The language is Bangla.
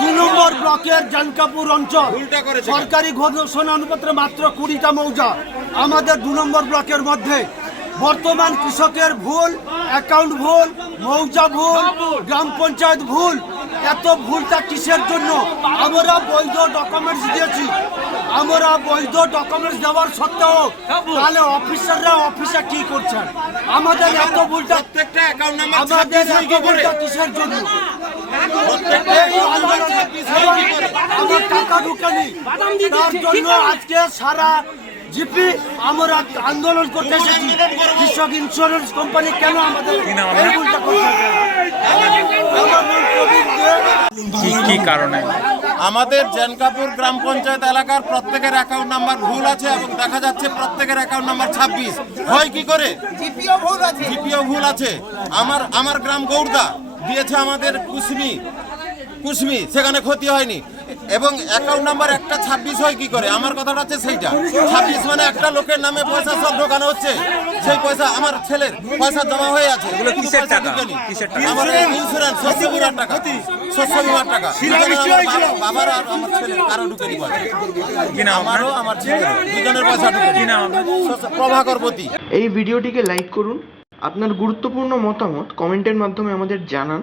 দু নম্বর ব্লকের জানকাপুর অঞ্চল। সরকারি ঘোষণা অনুপাত্রে মাত্র কুড়িটা মৌজা। আমাদের দু নম্বর ব্লকের মধ্যে বর্তমান কৃষকের ভুল অ্যাকাউন্ট ভুল মৌজা ভুল। গ্রাম পঞ্চায়েত ভুল এত ভুলটা কিসের জন্য? আমরা বৈধ ডকুমেন্টস দিয়েছি। আমরা বৈধ ডকুমেন্টস দেওয়ার সত্ত্বেও তাহলে অফিসাররা অফিসে কি করছেন? আমাদের এত ভুলটা প্রত্যেকটা অ্যাকাউন্ট নাম্বার আমাদের এত ভুলটা কিসের জন্য? আমার টাকা ঢুকেনি। তার জন্য আজকে সারা জিপি আমরা আন্দোলন করতে এসেছি। কৃষক ইন্স্যুরেন্স কোম্পানি কেন আমাদের কি কারণে? আমাদের জেনকাপুর গ্রাম পঞ্চায়েত এলাকার প্রত্যেকের অ্যাকাউন্ট নাম্বার ভুল আছে এবং দেখা যাচ্ছে প্রত্যেকের অ্যাকাউন্ট নাম্বার ছাব্বিশ। হয় কি করে? জিপিও ভুল আছে। জিপিও ভুল আছে। আমার আমার গ্রাম গৌরদা দিয়েছে আমাদের কুসমি। কুসমি সেখানে ক্ষতি হয়নি। এবং অ্যাকাউন্ট নাম্বার একটা ছাব্বিশ হয় কি করে? আমার কথাটা হচ্ছে সেইটা। ছাব্বিশ মানে একটা লোকের নামে পয়সা সব ঢোকানো হচ্ছে। সেই পয়সা আমার ছেলের পয়সা জমা হয়ে আছে? আমাদের ইন্স্যুরেন্স। শস্য বিমার টাকা। শস্য বিমার টাকা। আমার বাবার আর আমার ছেলের কারও? আমারও আমার ছেলের দুজনের পয়সা প্রভাকর পতি এই ভিডিওটিকে লাইক করুন। আপনার গুরুত্বপূর্ণ মতামত কমেন্টের মাধ্যমে আমাদের জানান।